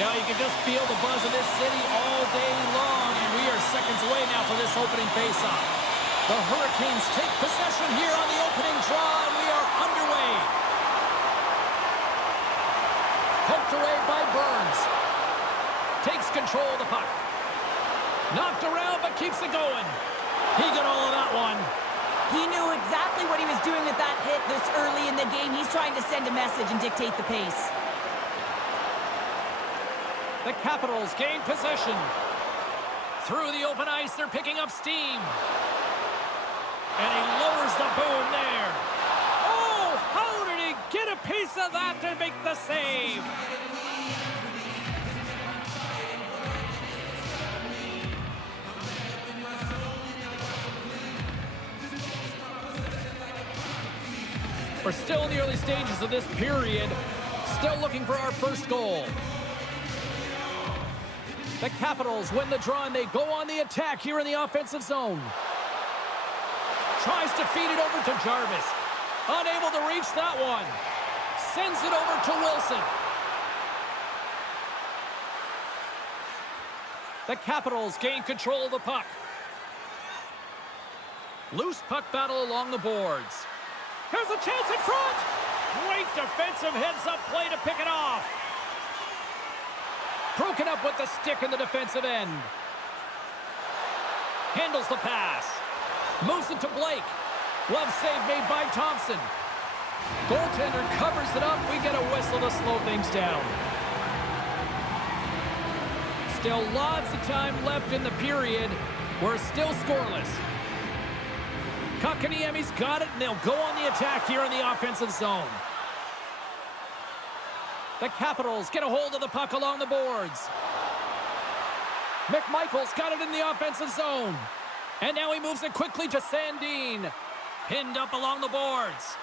Yeah, you can just feel the buzz of this city all day long, and we are seconds away now for this opening faceoff. The Hurricanes take possession here on the opening draw, and we are underway. Poked away by Burns. Takes control of the puck. Knocked around, but keeps it going. He got all of that one. He knew exactly what he was doing with that hit this early in the game. He's trying to send a message and dictate the pace. The Capitals gain possession. Through the open ice, they're picking up steam. And he lowers the boom there. Oh, how did he get a piece of that to make the save? We're still in the early stages of this period. Still looking for our first goal. The Capitals win the draw, and they go on the attack here in the offensive zone. Tries to feed it over to Jarvis. Unable to reach that one. Sends it over to Wilson. The Capitals gain control of the puck. Loose puck battle along the boards. Here's a chance in front. Great defensive heads-up play to pick it off. Broken up with the stick in the defensive end. Handles the pass. Moves it to Blake. Glove save made by Thompson. Goaltender covers it up. We get a whistle to slow things down. Still lots of time left in the period. We're still scoreless. Kotkaniemi's got it, and they'll go on the attack here in the offensive zone. The Capitals get a hold of the puck along the boards. McMichael's got it in the offensive zone. And now he moves it quickly to Sandin. Pinned up along the boards.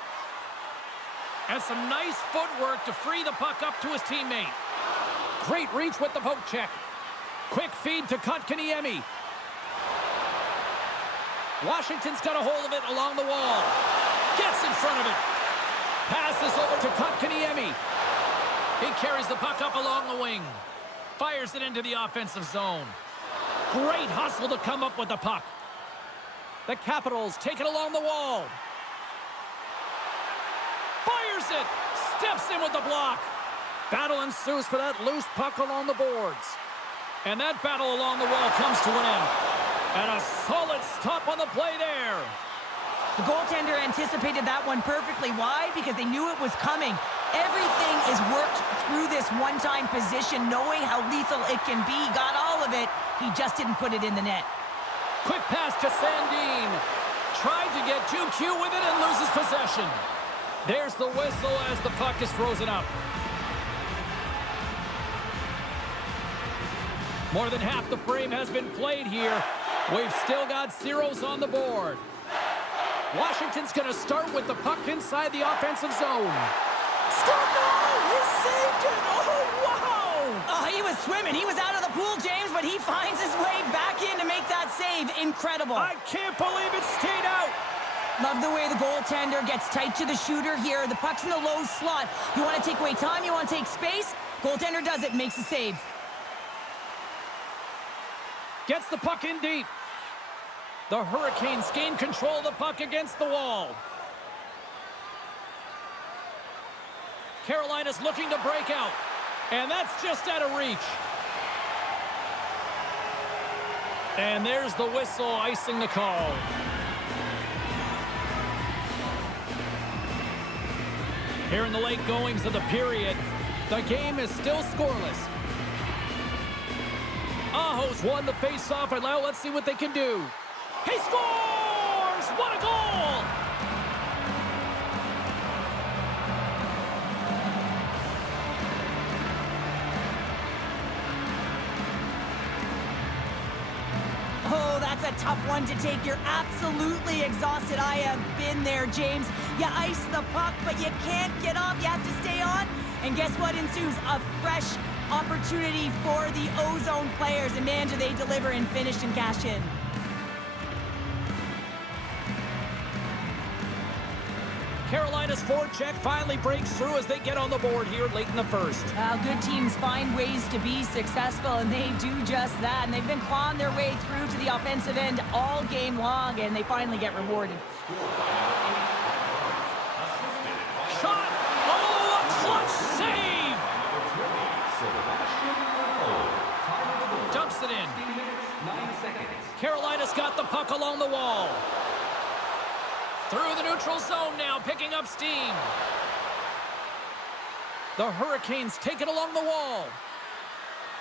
And some nice footwork to free the puck up to his teammate. Great reach with the poke check. Quick feed to Kotkaniemi. Washington's got a hold of it along the wall. Gets in front of it. Passes over to Kotkaniemi. He carries the puck up along the wing. Fires it into the offensive zone. Great hustle to come up with the puck. The Capitals take it along the wall. Fires it. Steps in with the block. Battle ensues for that loose puck along the boards. And that battle along the wall comes to an end. And a solid stop on the play there. The goaltender anticipated that one perfectly. Why? Because they knew it was coming. Everything is worked through this one-time position, knowing how lethal it can be. Got all of it. He just didn't put it in the net. Quick pass to Sandin. Tried to get too cute with it and loses possession. There's the whistle as the puck is frozen up. More than half the frame has been played here. We've still got zeros on the board. Washington's going to start with the puck inside the offensive zone. Stop! No! He saved it! Oh, wow! Oh, he was swimming. He was out of the pool, James, but he finds his way back in to make that save. Incredible. I can't believe it stayed out. Love the way the goaltender gets tight to the shooter here. The puck's in the low slot. You want to take away time? You want to take space? Goaltender does it. Makes a save. Gets the puck in deep. The Hurricanes gain control of the puck against the wall. Carolina's looking to break out. And that's just out of reach. And there's the whistle icing the call. Here in the late goings of the period, the game is still scoreless. Aho's won the face-off, and now let's see what they can do. He scores! What a goal! Oh, that's a tough one to take. You're absolutely exhausted. I have been there, James. You ice the puck, but you can't get off. You have to stay on. And guess what ensues? A fresh opportunity for the Ozone players. And man, do they deliver and finish and cash in. Carolina's forecheck finally breaks through as they get on the board here late in the first. Good teams find ways to be successful, and they do just that. And they've been clawing their way through to the offensive end all game long, and they finally get rewarded. Shot! Oh, a clutch save! Dumps it in. Carolina's got the puck along the wall. Through the neutral zone now, picking up steam. The Hurricanes take it along the wall.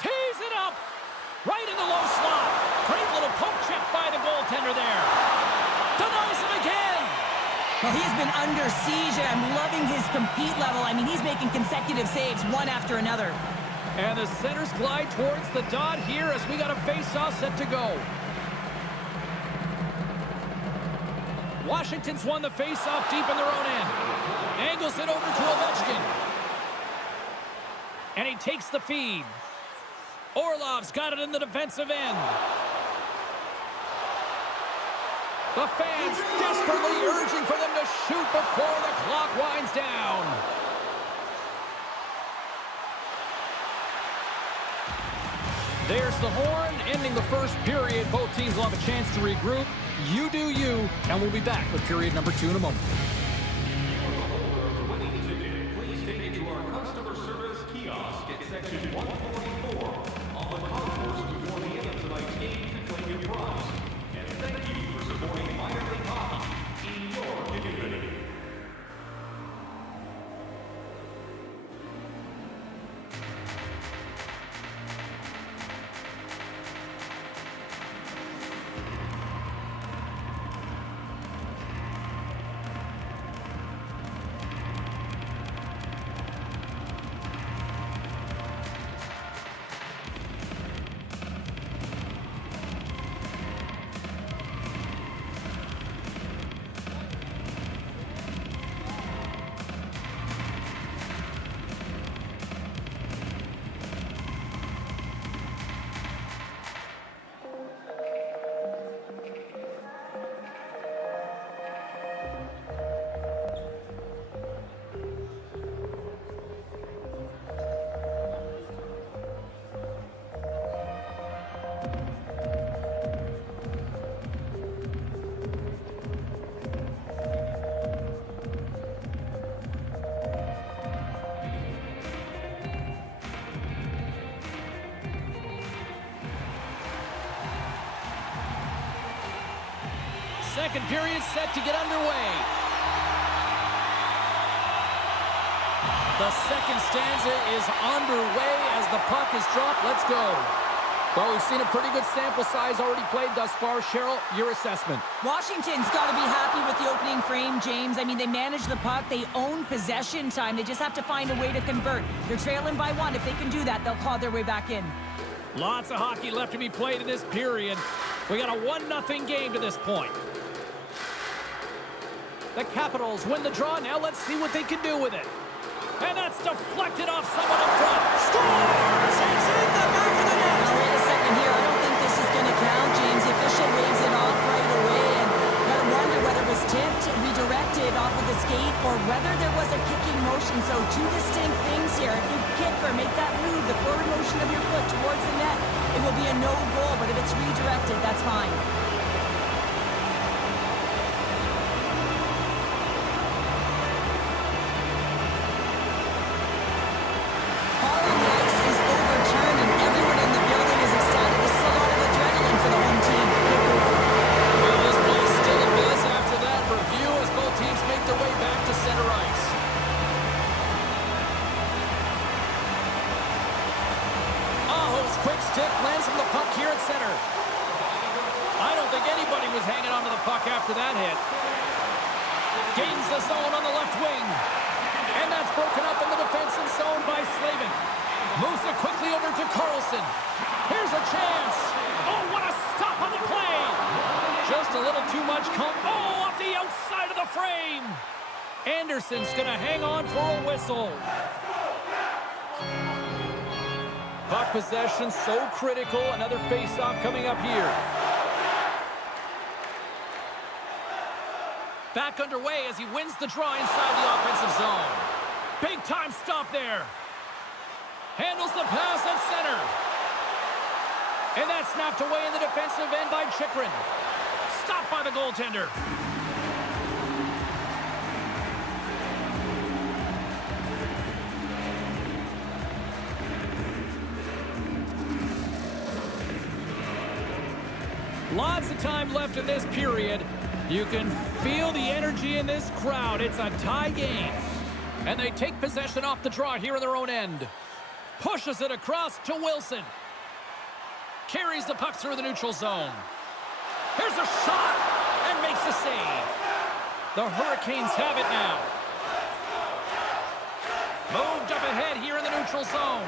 Tees it up! Right in the low slot. Great little poke check by the goaltender there. Denies him again! Well, he's been under siege, and I'm loving his compete level. I mean, he's making consecutive saves, one after another. And the centers glide towards the dot here as we got a face-off set to go. Washington's won the face-off deep in their own end. Angles it over to Ovechkin. And he takes the feed. Orlov's got it in the defensive end. The fans desperately urging for them to shoot before the clock winds down. There's the horn, ending the first period. Both teams will have a chance to regroup. You do you, and we'll be back with period number 2 in a moment. Please take it to our customer service kiosk at section 144 on the concourse before the end of tonight's game to claim your prize. And thank you for supporting minor league hockey in your community. Second period set to get underway. The second stanza is underway as the puck is dropped. Let's go. Well, we've seen a pretty good sample size already played thus far. Cheryl, your assessment. Washington's got to be happy with the opening frame, James. I mean, they manage the puck. They own possession time. They just have to find a way to convert. They're trailing by 1. If they can do that, they'll claw their way back in. Lots of hockey left to be played in this period. We got a 1-0 game to this point. The Capitals win the draw. Now let's see what they can do with it. And that's deflected off someone in front. Scores! It's in the back of the net! Now, wait a second here. I don't think this is going to count, James. The official waves it off right away. And you got to wonder whether it was tipped, redirected off of the skate, or whether there was a kicking motion. So two distinct things here. If you kick or make that move, the forward motion of your foot towards the net, it will be a no goal. But if it's redirected, that's fine. Quick stick lands from the puck here at center. I don't think anybody was hanging onto the puck after that hit. Gains the zone on the left wing. And that's broken up in the defensive zone by Slavin. Moves it quickly over to Carlson. Here's a chance. Oh, what a stop on the play. Just a little too much oh, off the outside of the frame. Anderson's going to hang on for a whistle. Puck possession so critical. Another face-off coming up here. Back underway as he wins the draw inside the offensive zone. Big time stop there. Handles the pass at center. And that's snapped away in the defensive end by Chychrun. Stopped by the goaltender. Lots of time left in this period. You can feel the energy in this crowd. It's a tie game. And they take possession off the draw here in their own end. Pushes it across to Wilson. Carries the puck through the neutral zone. Here's a shot and makes a save. The Hurricanes have it now. Moved up ahead here in the neutral zone.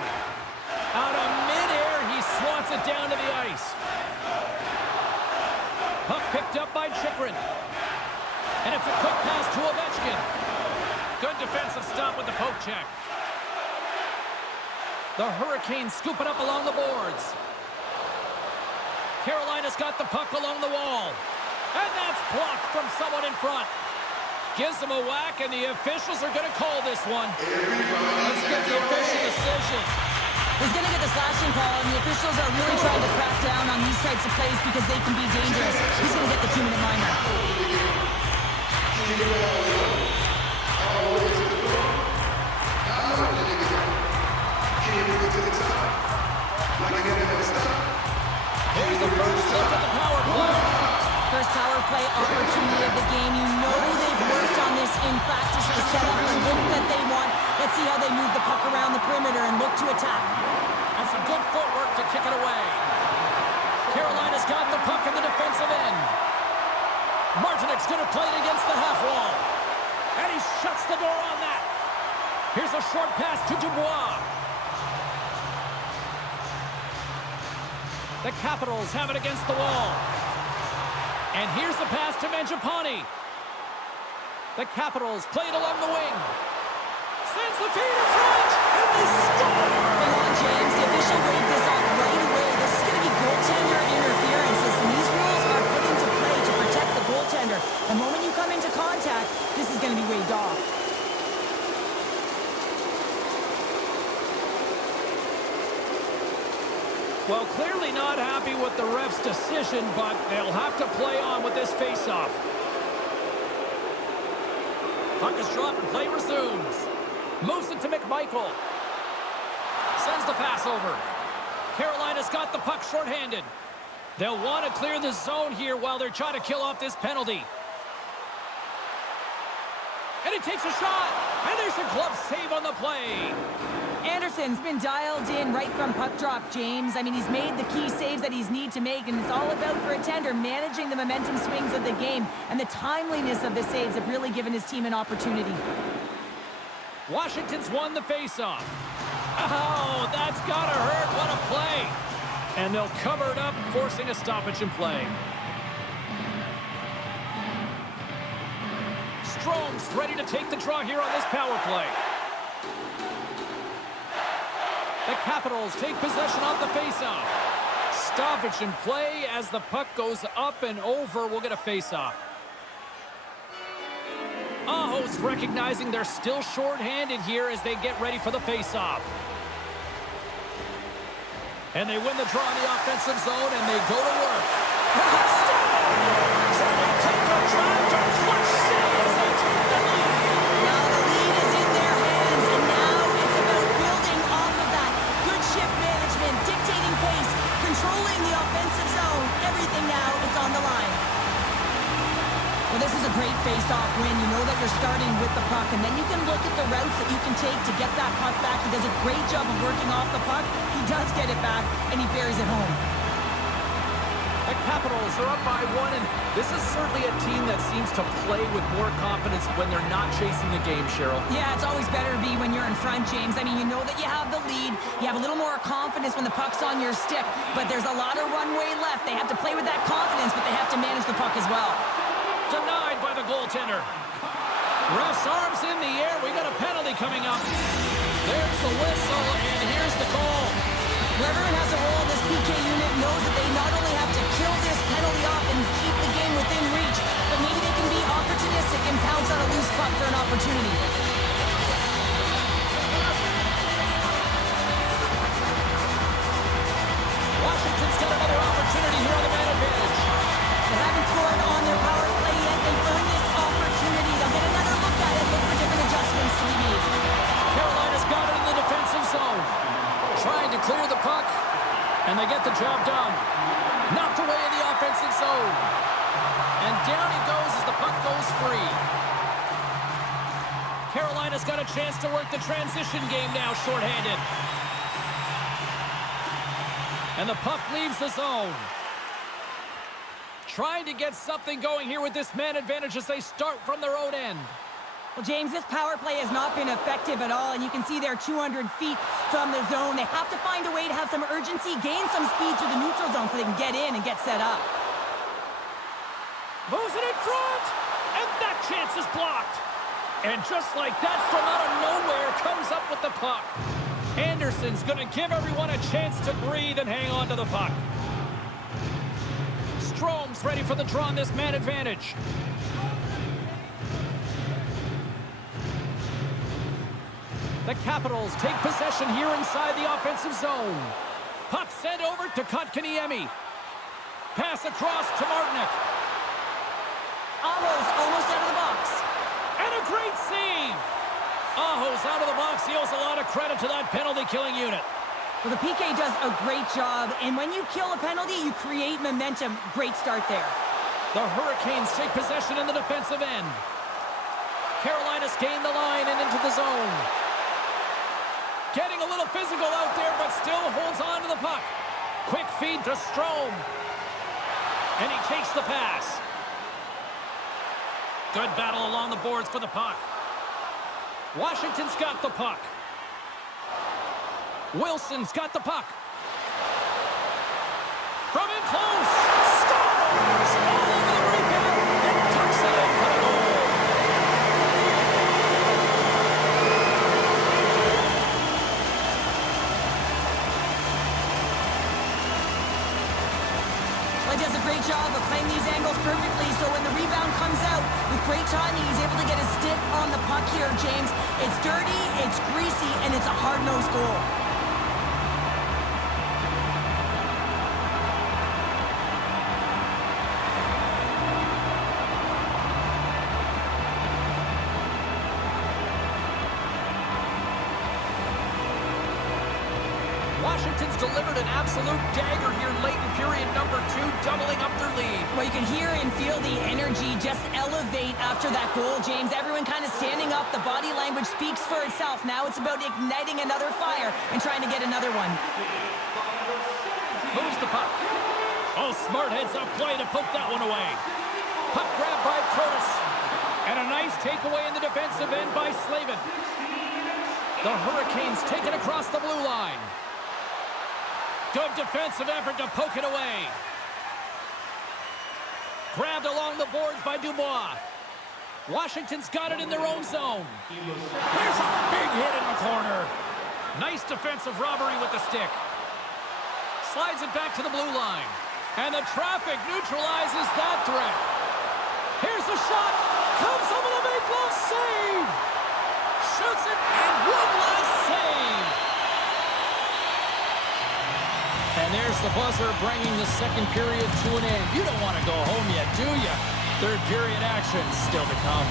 Out of midair, he swats it down to the ice. Puck picked up by Chychrun. And it's a quick pass to Ovechkin. Good defensive stop with the poke check. The Hurricanes scoop it up along the boards. Carolina's got the puck along the wall. And that's blocked from someone in front. Gives them a whack, and the officials are going to call this one. Let's get the official decision. He's going to get the slashing call, and the officials are really trying to crack down on these types of plays because they can be dangerous. He's going to get the 2-minute minor. Here's the first look at the power play. First power play opportunity of the game. You know they've worked on this in practice to set up the look that they want. Let's see how they move the puck around the perimeter and look to attack. And some good footwork to kick it away. Carolina's got the puck in the defensive end. Martinek's going to play it against the half wall. And he shuts the door on that. Here's a short pass to Dubois. The Capitals have it against the wall. And here's the pass to Mangiapane. The Capitals play it along the wing. Sends the feed in front, and they score! Come on, James. The official waved this off right away. This is going to be goaltender interference. These rules are put into play to protect the goaltender. The moment you come into contact, this is going to be waved off. Well, clearly not happy with the ref's decision, but they'll have to play on with this faceoff. Puck is dropped and play resumes. Moves it to McMichael. Sends the pass over. Carolina's got the puck shorthanded. They'll want to clear the zone here while they're trying to kill off this penalty. And he takes a shot. And there's a glove save on the play. Anderson's been dialed in right from puck drop, James. I mean, he's made the key saves that he's need to make, and it's all about for a tender managing the momentum swings of the game, and the timeliness of the saves have really given his team an opportunity. Washington's won the faceoff. Oh, that's gotta hurt. What a play. And they'll cover it up, forcing a stoppage in play. Strome's ready to take the draw here on this power play. The Capitals take possession of the faceoff. Stoppage in play as the puck goes up and over. We'll get a faceoff. Aho's recognizing they're still short-handed here as they get ready for the faceoff. And they win the draw in the offensive zone, and they go to work. So they take a drive to clutch saves. They take the lead. Now the lead is in their hands, and now it's about building off of that. Good shift management, dictating pace, controlling the offensive zone. Everything now is on the line. Well, this is a great face-off win. You know that you're starting with the puck, and then you can look at the routes that you can take to get that puck back. He does a great job of working off the puck. He does get it back, and he buries it home. The Capitals are up by one, and this is certainly a team that seems to play with more confidence when they're not chasing the game, Cheryl. Yeah, it's always better to be when you're in front, James. I mean, you know that you have the lead. You have a little more confidence when the puck's on your stick, but there's a lot of runway left. They have to play with that confidence, but they have to manage the puck as well. Denied by the goaltender. Ref's arms in the air. We got a penalty coming up. There's the whistle, and here's the call. Whoever has a role in this PK unit knows that they not only have to kill this penalty off and keep the game within reach, but maybe they can be opportunistic up for an opportunity. Washington's got another opportunity here on the man advantage. They haven't scored on their power play yet. They've earned this opportunity. They'll get another look at it, look for different adjustments to be made. Carolina's got it in the defensive zone. Trying to clear the puck, and they get the job done. Knocked away in the offensive zone. And down he goes as the puck goes free. Carolina's got a chance to work the transition game now, shorthanded. And the puck leaves the zone. Trying to get something going here with this man advantage as they start from their own end. Well, James, this power play has not been effective at all, and you can see they're 200 feet from the zone. They have to find a way to have some urgency, gain some speed through the neutral zone so they can get in and get set up. Moves it in front, and that chance is blocked. And just like that, from out of nowhere, comes up with the puck. Anderson's going to give everyone a chance to breathe and hang on to the puck. Strome's ready for the draw on this man advantage. The Capitals take possession here inside the offensive zone. Puck sent over to Kotkaniemi. Pass across to Martinic. Aho's almost out of the box. And a great save. Aho's out of the box. He owes a lot of credit to that penalty-killing unit. Well, the PK does a great job, and when you kill a penalty, you create momentum. Great start there. The Hurricanes take possession in the defensive end. Carolina's gained the line and into the zone. Getting a little physical out there, but still holds on to the puck. Quick feed to Strome. And he takes the pass. Good battle along the boards for the puck. Washington's got the puck. Wilson's got the puck. From in close. Scores! All over the rebound and tucks it in for the goal. Well, he does a great job of playing these angles perfectly, so when the rebound comes out, with great timing, he's able to get his stick on the puck here, James. It's dirty, it's greasy, and it's a hard-nosed goal. Washington's delivered an absolute dagger here late in period number 2, doubling up their lead. Well, you can hear and feel the energy just elevate after that goal, James. Everyone kind of standing up. The body language speaks for itself. Now it's about igniting another fire and trying to get another one. Moves the puck. Oh, smart heads-up play to poke that one away. Puck grab by Curtis. And a nice takeaway in the defensive end by Slavin. The Hurricanes take it across the blue line. Good defensive effort to poke it away. Grabbed along the boards by Dubois. Washington's got it in their own zone. There's a big hit in the corner. Nice defensive robbery with the stick. Slides it back to the blue line. And the traffic neutralizes that threat. Here's a shot. Comes up with a big glove save. Shoots it, and one last save. And there's the buzzer bringing the second period to an end. You don't want to go home yet, do you? Third period action still to come.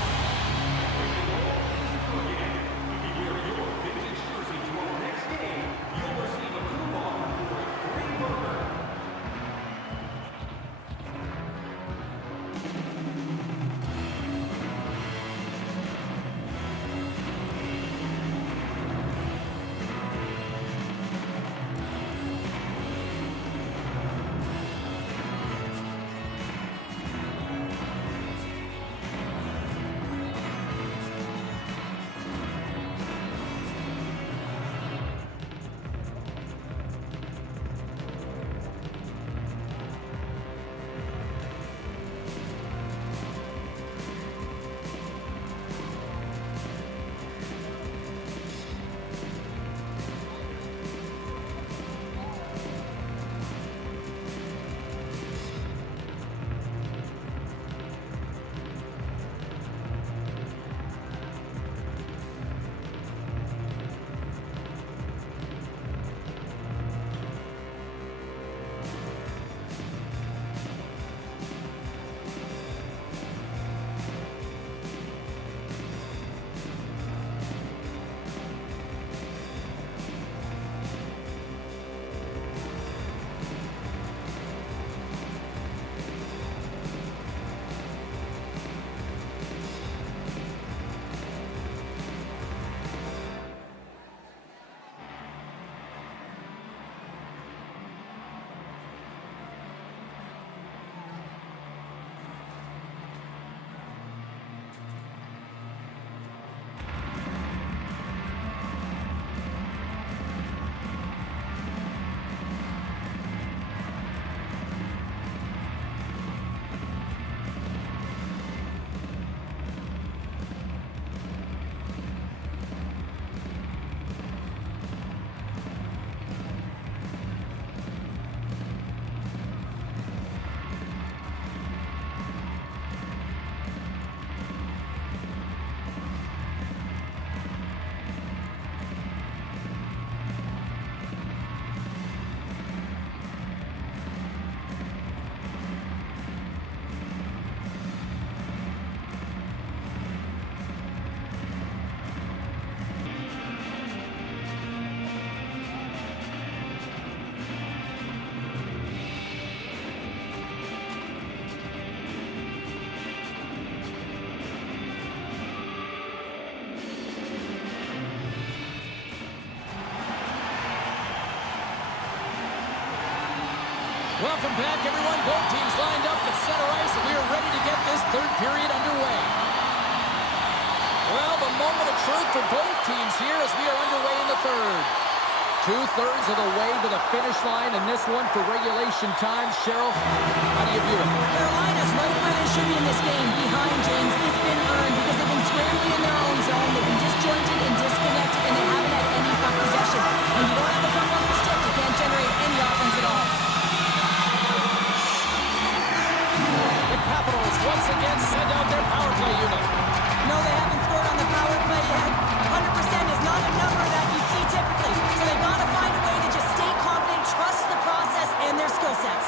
Welcome back, everyone. Both teams lined up at center ice, and we are ready to get this third period underway. Well, the moment of truth for both teams here as we are underway in the third. 2/3 of the way to the finish line in this one for regulation time. Cheryl, how do you view it? Carolina's right where they should be in this game, behind James. It's been earned because they've been scrambling in their own zone. They've been disjointed and disconnected, and they haven't had any puck possession. When you don't have the puck on the stick, you can't generate any offense at all. The Capitals once again send out their power play unit. No, they haven't scored on the power play yet. 100% is not a number that you see typically. So they got to find a way to just stay confident, trust the process and their skill sets.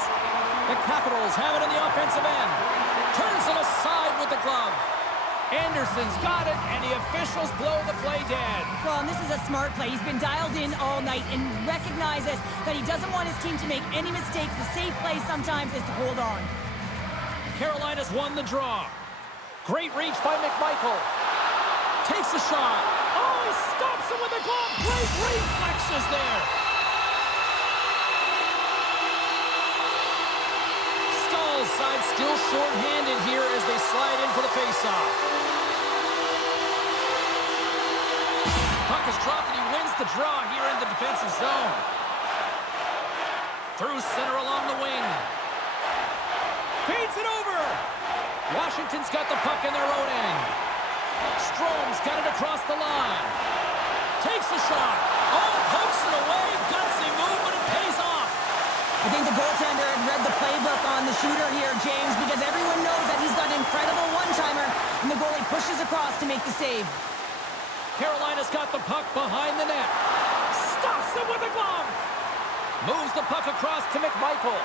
The Capitals have it in the offensive end. Turns it aside with the glove. Anderson's got it, and the officials blow the play dead. Well, and this is a smart play. He's been dialed in all night and recognizes that he doesn't want his team to make any mistakes. The safe play sometimes is to hold on. Carolina's won the draw. Great reach by McMichael. Takes a shot. Oh, he stops him with a glove. Great reflexes there. Stahl's side still short-handed here as they slide in for the face-off. Puck is dropped and he wins the draw here in the defensive zone. Through center along the wing. Feeds it over. Washington's got the puck in their own end. Strome's got it across the line. Takes a shot. Oh, pokes it away. Gutsy move, but it pays off. I think the goaltender had read the playbook on the shooter here, James, because everyone knows that he's got an incredible one-timer, and the goalie pushes across to make the save. Carolina's got the puck behind the net. Stops him with a glove. Moves the puck across to McMichael.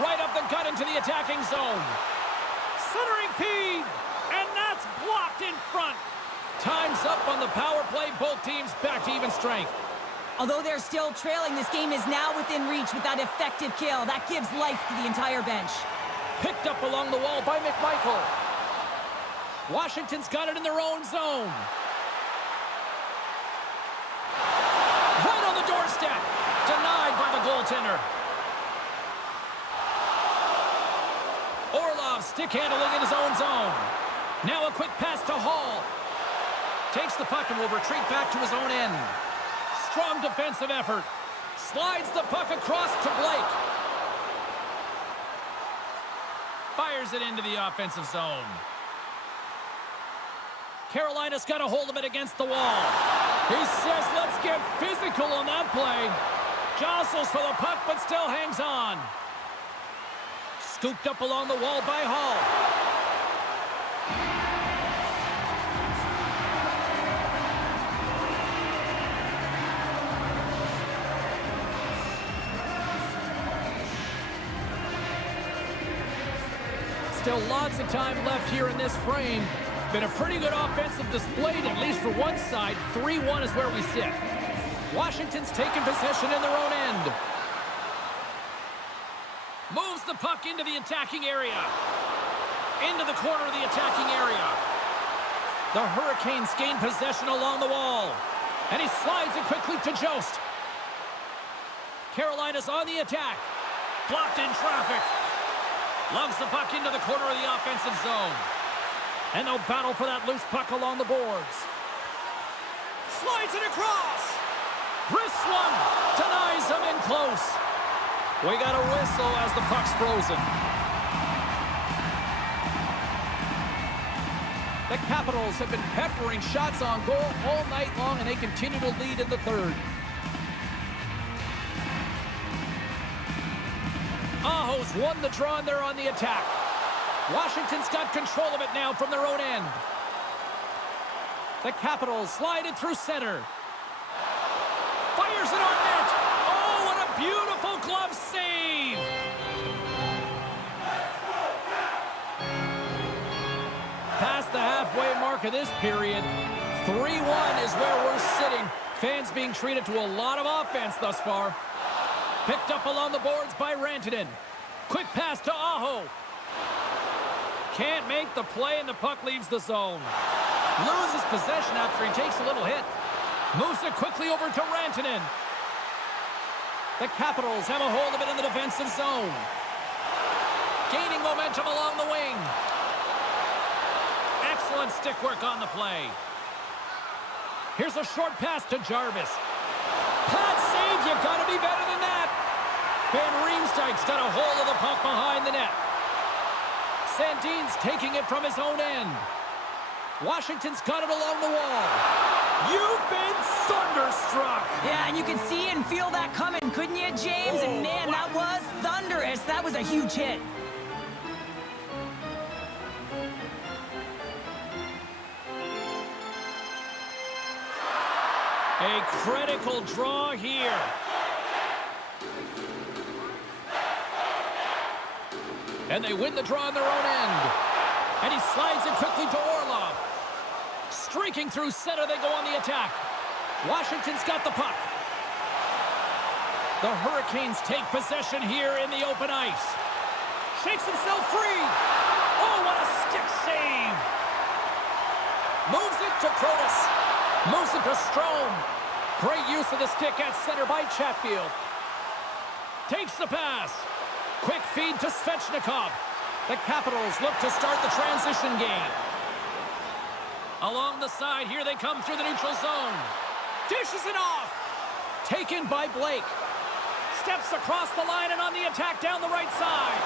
Right up the gut into the attacking zone. Centering feed, and that's blocked in front. Time's up on the power play. Both teams back to even strength. Although they're still trailing, this game is now within reach with that effective kill. That gives life to the entire bench. Picked up along the wall by McMichael. Washington's got it in their own zone. Right on the doorstep. Denied by the goaltender. Orlov stick handling in his own zone. Now a quick pass to Hall. Takes the puck and will retreat back to his own end. Strong defensive effort. Slides the puck across to Blake. Fires it into the offensive zone. Carolina's got a hold of it against the wall. He says, let's get physical on that play. Jostles for the puck, but still hangs on. Scooped up along the wall by Hall. Still lots of time left here in this frame. Been a pretty good offensive display, at least for one side. 3-1 is where we sit. Washington's taking possession in their own end. Moves the puck into the attacking area. Into the corner of the attacking area. The Hurricanes gain possession along the wall. And he slides it quickly to Jost. Carolina's on the attack. Blocked in traffic. Loves the puck into the corner of the offensive zone. And they'll battle for that loose puck along the boards. Slides it across. Wrist one. Denies him in close. We got a whistle as the puck's frozen. The Capitals have been peppering shots on goal all night long, and they continue to lead in the third. Aho's won the draw, and they're on the attack. Washington's got control of it now from their own end. The Capitals slide it through center. Fires it on net. Oh, what a beautiful glove save. Past the halfway mark of this period, 3-1 is where we're sitting. Fans being treated to a lot of offense thus far. Picked up along the boards by Rantanen. Quick pass to Aho. Can't make the play, and the puck leaves the zone. Loses possession after he takes a little hit. Moves it quickly over to Rantanen. The Capitals have a hold of it in the defensive zone. Gaining momentum along the wing. Excellent stick work on the play. Here's a short pass to Jarvis. Pad save, you gotta be better than that. Van Riemsdyk's got a hold of the puck behind the net. Sandin's taking it from his own end. Washington's got it along the wall. You've been thunderstruck. Yeah, and you can see and feel that coming, couldn't you, James? And man, that was thunderous. That was a huge hit. A critical draw here. And they win the draw on their own end. And he slides it quickly to Orlov. Streaking through center, they go on the attack. Washington's got the puck. The Hurricanes take possession here in the open ice. Shakes himself free. Oh, what a stick save. Moves it to Krotos. Moves it to Strome. Great use of the stick at center by Chatfield. Takes the pass. Quick feed to Svechnikov. The Capitals look to start the transition game. Along the side, here they come through the neutral zone. Dishes it off. Taken by Blake. Steps across the line and on the attack down the right side.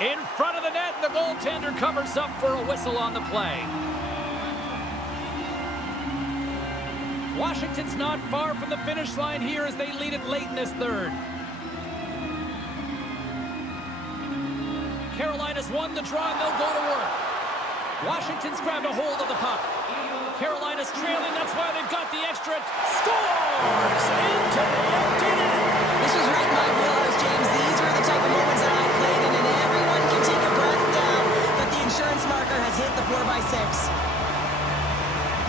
In front of the net, the goaltender covers up for a whistle on the play. Washington's not far from the finish line here as they lead it late in this third. Carolina's won the draw and they'll go to work. Washington's grabbed a hold of the puck. Carolina's trailing, that's why they've got the extra. Scores! Into the empty net! This was right in my wheelhouse, James. These were the type of moments that I played in, and everyone can take a breath now, but the insurance marker has hit the 4x6.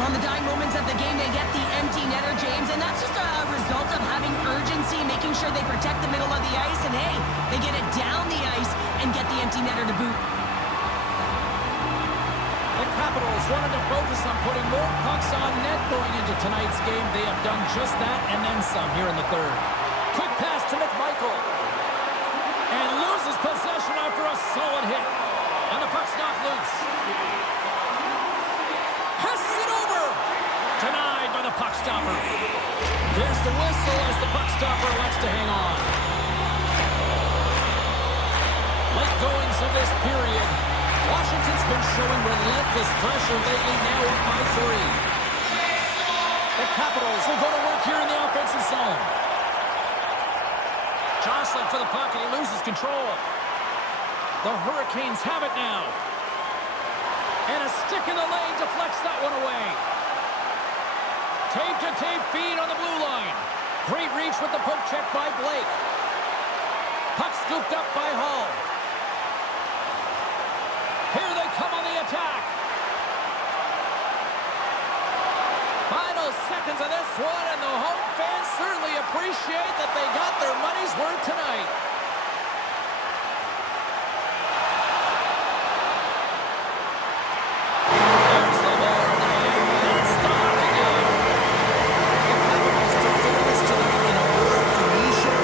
On the dying moments of the game, they get the empty netter, James, and that's just a result of having urgency, making sure they protect the middle of the ice, and hey, they get it down the ice and get the empty netter to boot. The Capitals wanted to focus on putting more pucks on net going into tonight's game. They have done just that and then some here in the third. Quick pass to McMichael. And loses possession after a solid hit. And the puck's knocked loose. Passes it over. Denied by the puck stopper. There's the whistle as the puck stopper elects to hang on. Late goings of this period. Washington's been showing relentless pressure lately, now up by 3. The Capitals will go to work here in the offensive zone. Jostling for the puck, and he loses control. The Hurricanes have it now. And a stick in the lane deflects that one away. Tape-to-tape feed on the blue line. Great reach with the poke check by Blake. Puck scooped up by Hall. Here they come on the attack. Final seconds of this one, and the home fans certainly appreciate that they got their money's worth tonight. There's the horn, and it's the hockey game. The Capitals performance tonight in a word for Misha,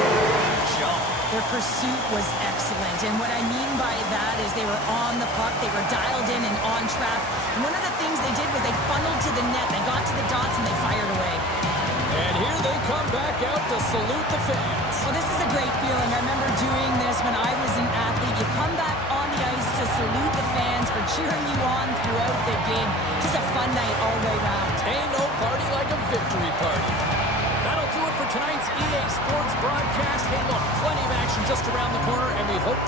jump. Their pursuit was excellent, and what I mean by that is they were on the puck, they were dialed in and on track, and one of the things they did was they funneled to the net, they got to the dots, and they fired away. And here they come back out to salute the fans. Well, this is a great feeling. I remember doing this when I was an athlete. You come back on the ice to salute the fans for cheering you on throughout the game. Just a fun night all the way around. Ain't no party like a victory party. That'll do it for tonight's EA Sports broadcast. Hey, look, plenty of action just around the corner, and we hope